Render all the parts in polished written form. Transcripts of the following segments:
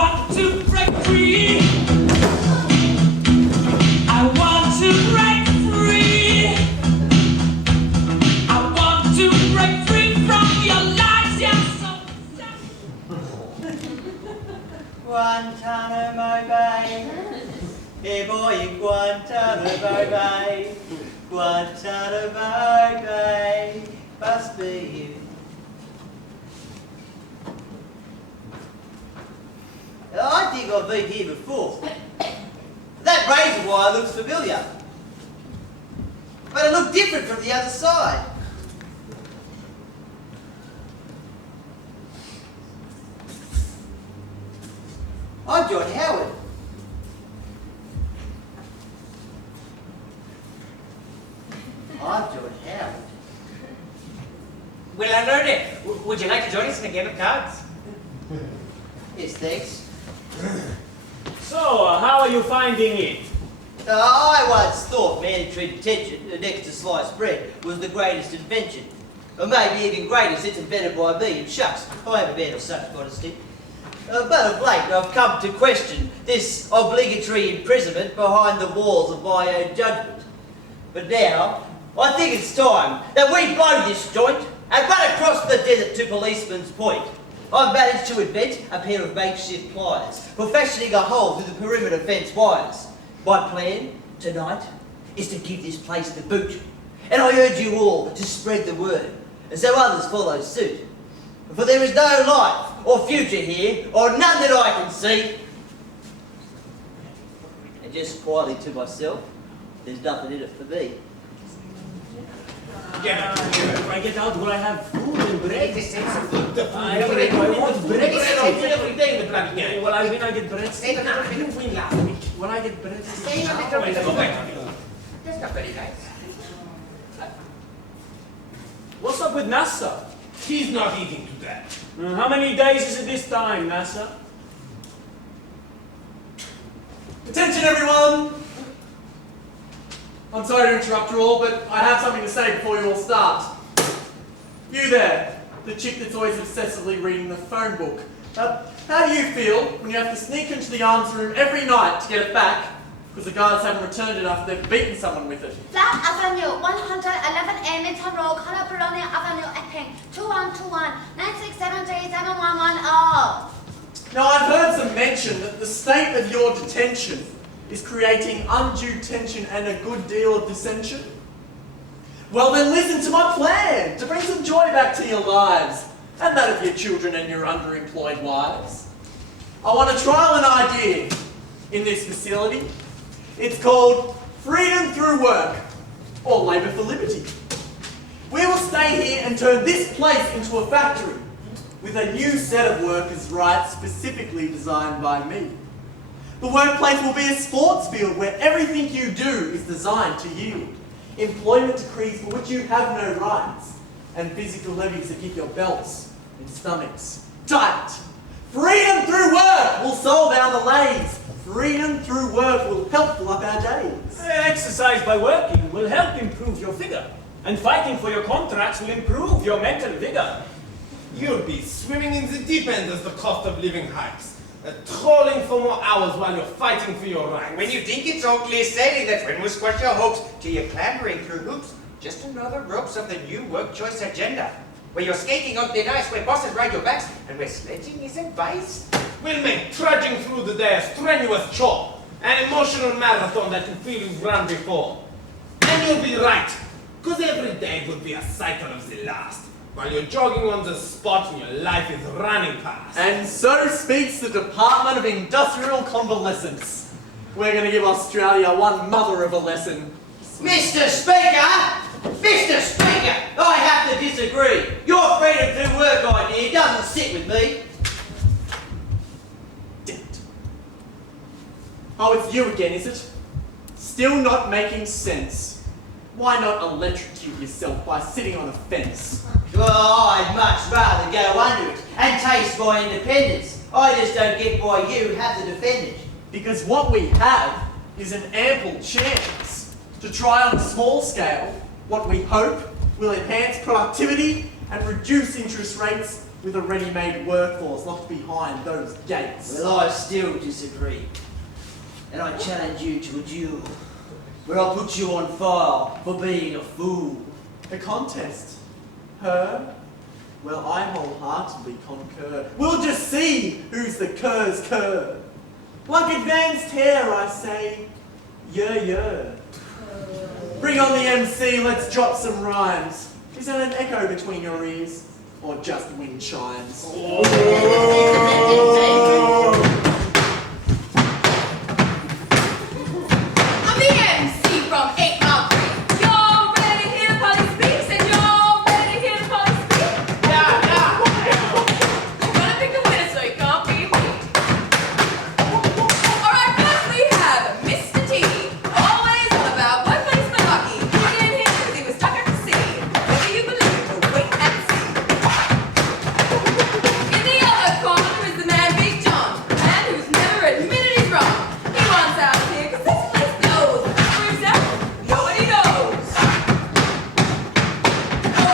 want to break free. I want to break free. I want to break free from your lies. You're so Guantanamo Bay. Hey boy in Guantanamo Bay. Guantanamo Bay. Must be you. I think I've been here before. That razor wire looks familiar. But it looked different from the other side. I'm John Howard. I'm John Howard. Well, I learned it. Would you like to join us in a game of cards? Yes, thanks. So, how are you finding it? I once thought mandatory detention next to sliced bread was the greatest invention. Or maybe even greater since invented by me, and shucks, I am a man of such modesty. But of late I've come to question this obligatory imprisonment behind the walls of my own judgment. But now, I think it's time that we blow this joint and run across the desert to Policeman's Point. I've managed to invent a pair of makeshift pliers for fashioning a hole through the perimeter fence wires. My plan tonight is to give this place the boot, and I urge you all to spread the word, and so others follow suit. For there is no life or future here, or none that I can see. And just quietly to myself, there's nothing in it for me. If I get out, will I have food and bread? I want bread. Every day in the bloody game. Well, I mean, I get bread. Stay on the You win last week. When I get bread, Stay on the That's not very nice. What's up with NASA? He's not eating to that. How many days is it this time, NASA? Attention everyone! I'm sorry to interrupt you all, but I have something to say before you all start. You there, the chick that's always obsessively reading the phone book. How do you feel when you have to sneak into the arms room every night to get it back because the guards haven't returned it after they've beaten someone with it? Flat Avenue, 111A Midtown Road, California Avenue, Epping, 2121 9673711. Now I've heard some mention that the state of your detention is creating undue tension and a good deal of dissension. Well then listen to my plan to bring some joy back to your lives and that of your children and your underemployed wives. I want to trial an idea in this facility. It's called Freedom Through Work, or Labour for Liberty. We will stay here and turn this place into a factory with a new set of workers' rights specifically designed by me. The workplace will be a sports field where everything you do is designed to yield employment decrees for which you have no rights, and physical levies that keep your belts and stomachs tight. Freedom through work will solve our malaise. Freedom through work will help fill up our days. Exercise by working will help improve your figure, and fighting for your contracts will improve your mental vigor. You'll be swimming in the deep end as the cost of living hikes. Trolling for more hours while you're fighting for your rights. When you think it's all clear sailing, that's when we'll squash your hopes till you're clambering through hoops. Just another ropes of the new work choice agenda, where you're skating on thin ice, where bosses ride your backs, and where sledging is advice. We'll make trudging through the day a strenuous chore, an emotional marathon that you feel you've run before. And you'll be right, because every day will be a cycle of the last, while you're jogging on the spot and your life is running past. And so speaks the Department of Industrial Convalescence. We're going to give Australia one mother of a lesson. Mr. Speaker! Mr. Speaker! I have to disagree. Your freedom through work idea doesn't sit with me. Damn it. Oh, it's you again, is it? Still not making sense. Why not electrocute yourself by sitting on a fence? Well, I'd much rather go under it and taste my independence. I just don't get why you have to defend it. Because what we have is an ample chance to try on a small scale what we hope will enhance productivity and reduce interest rates with a ready-made workforce locked behind those gates. Well, I still disagree. And I challenge you to a duel, where I'll put you on fire for being a fool. A contest? Her? Well, I wholeheartedly concur. We'll just see who's the cur's cur. Like advanced hair, I say, yeah. Bring on the MC, let's drop some rhymes. Is that an echo between your ears, or just wind chimes? I'm the MC from 8 Mile Creek. Y'all ready to hear the police speak? Said y'all ready to hear the police speak? Yeah. You're gonna pick a winner so you can't be beat. Alright, first we have Mr. T. Always all about workplace malarkey. You didn't hear because he was stuck at the sea. Whether you believe or wait and see. In the other corner is the man Big John, a man who's never admitted he's wrong. He wants out here because this place knows that for himself, nobody knows.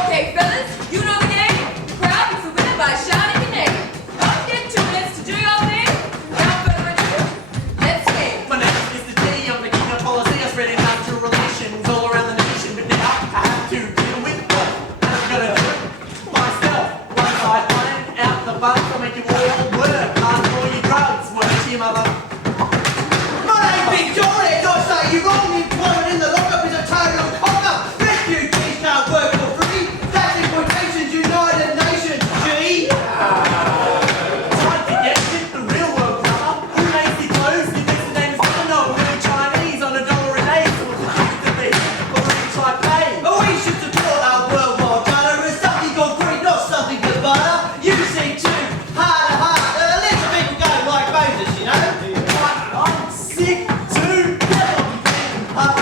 Okay, fellas, you know the game. The crowd gets the winner by shouting your name. Don't get 2 minutes to do your thing. Without further ado, let's game. My name is Mr. D, I'm the king of policy, I spread international relations all around the nation, but now I have to deal with what? I'm gonna do it myself. Once I find out the bugs, I'll make you all work hard for your drugs. Work to your mother. My name's Big John, and I say you wrong. Employment in the lockup is a total cock-up. Refugees can't work for free. That's in quotations, United Nations, G. Time to get shit the real world, brother. Who makes the clothes? Your next name is gonna know. We're Chinese on $1 a day, so what's the truth to be? For each I pay. Oh, we should support our worldwide data as something concrete, not something to butter. You see too, heart to heart. Let the people go like Moses, you know. I'm sick to death of getting hard.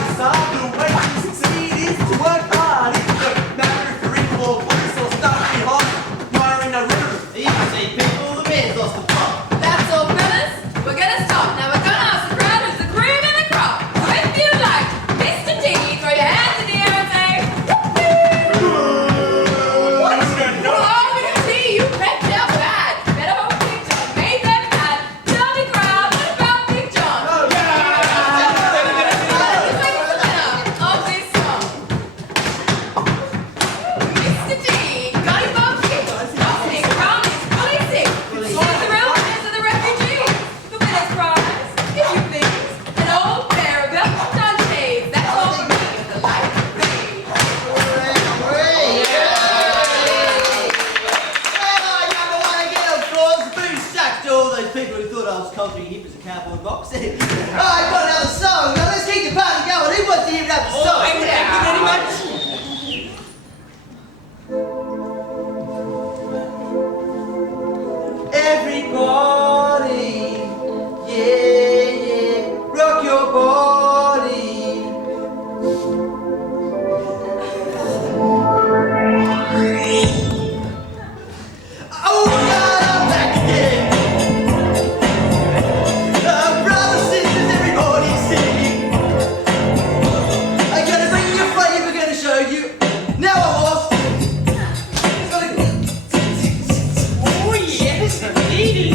The way to succeed is to work hard. It doesn't matter if you're equal or loose or stuck behind. You're in a river. You see people, the man's lost the plot. That's all, fellas. We're gonna stop. Now we're gonna ask the crowd who's the cream in the crop. So if you like Mr. T, throw your hands in the air and say, whoopee! Oh, we can see you wrecked out bad. Better hope Big John made them mad. Tell me, crowd, what about Big John? Who's the winner of this song? Mr. T, got his bum kicked. Nothing wrong, he's fully sick. He's the real winners of the refugee. The winner's prize, if you please, an old pair of belt-done shades. That's all for me with the light green. To all those people who thought I was conjuring hip as a cardboard box. I've got another song. Now let's keep the party going. Who wants to hear another song? thank you very much. Everybody, yeah, rock your body. Oh God, I'm back again. Brothers, sisters, everybody sing. I'm gonna bring you flavor, gonna show you. Now I'm lost. Oh yes, indeed.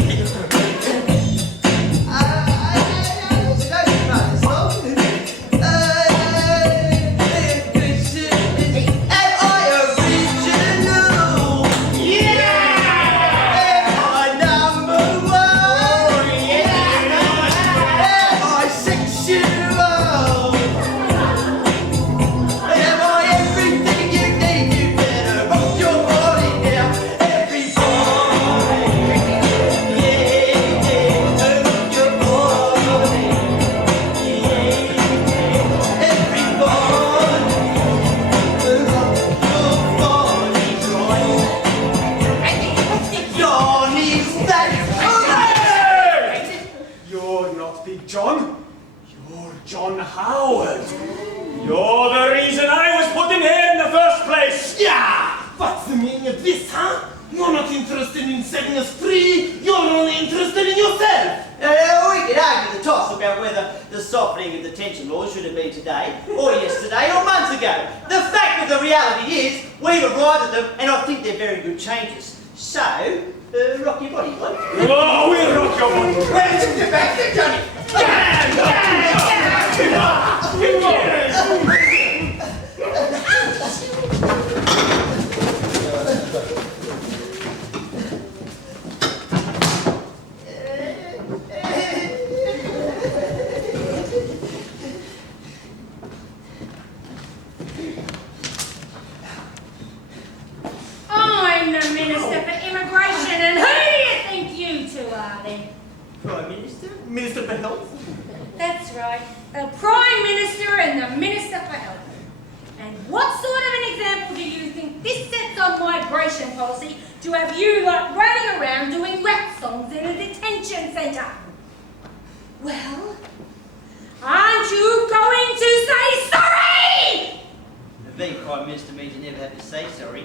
You're not Big John. You're John Howard. You're the reason I was put in here in the first place. Yeah! What's the meaning of this, huh? You're not interested in setting us free, you're only interested in yourself! We could argue the toss about whether the softening of the detention laws should have been today, or yesterday, or months ago. The fact of the reality is, we've arrived at them, and I think they're very good changes. So, rock your body, one. Oh, we'll rock your body. Well, get back there, Johnny. I'm the Minister for Immigration, and who do you think you two are then? Prime Minister? Minister for Health? That's right, the Prime Minister and the Minister for Health. And what sort of an example do you think this sets on migration policy to have you like running around doing rap songs in a detention centre? Well, aren't you going to say sorry? Being Prime Minister means you never have to say sorry.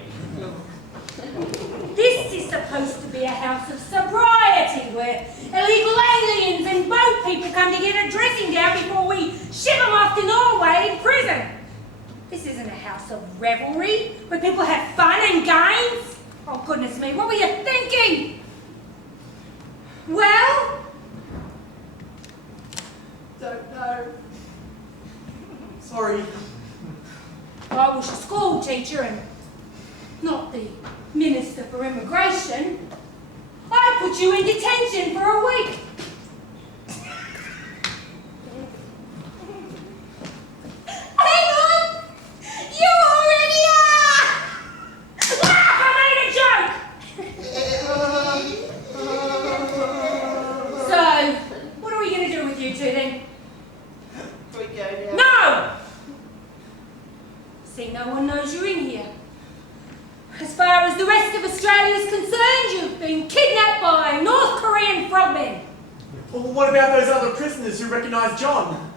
This is supposed to be a house of sobriety where illegal aliens and boat people come to get a dressing down before we ship them off to Norway in prison. This isn't a house of revelry where people have fun and games. Oh, goodness me, what were you thinking? Well? Don't know. Sorry. I was a school teacher and not the Minister for Immigration. I put you in detention for a week. Hang on! You already are! Laugh! I made a joke! So, what are we going to do with you two then? Can we go now? No! See, no one knows you're in here. As far as the rest of Australia is concerned, you've been kidnapped by North Korean frogmen. Well, what about those other prisoners who recognise John?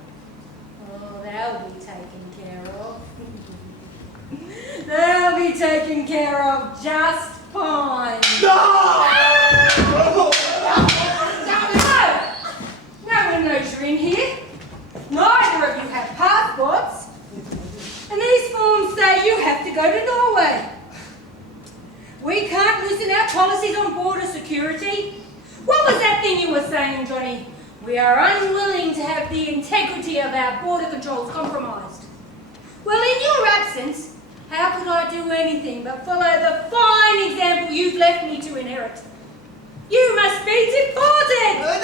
Oh, they'll be taken care of. They'll be taken care of just fine. No! No one knows you're in here. Neither of you have passports. And these forms say you have to go to Norway. We can't loosen our policies on border security. What was that thing you were saying, Johnny? We are unwilling to have the integrity of our border controls compromised. Well, in your absence, how could I do anything but follow the fine example you've left me to inherit? You must be deported! No,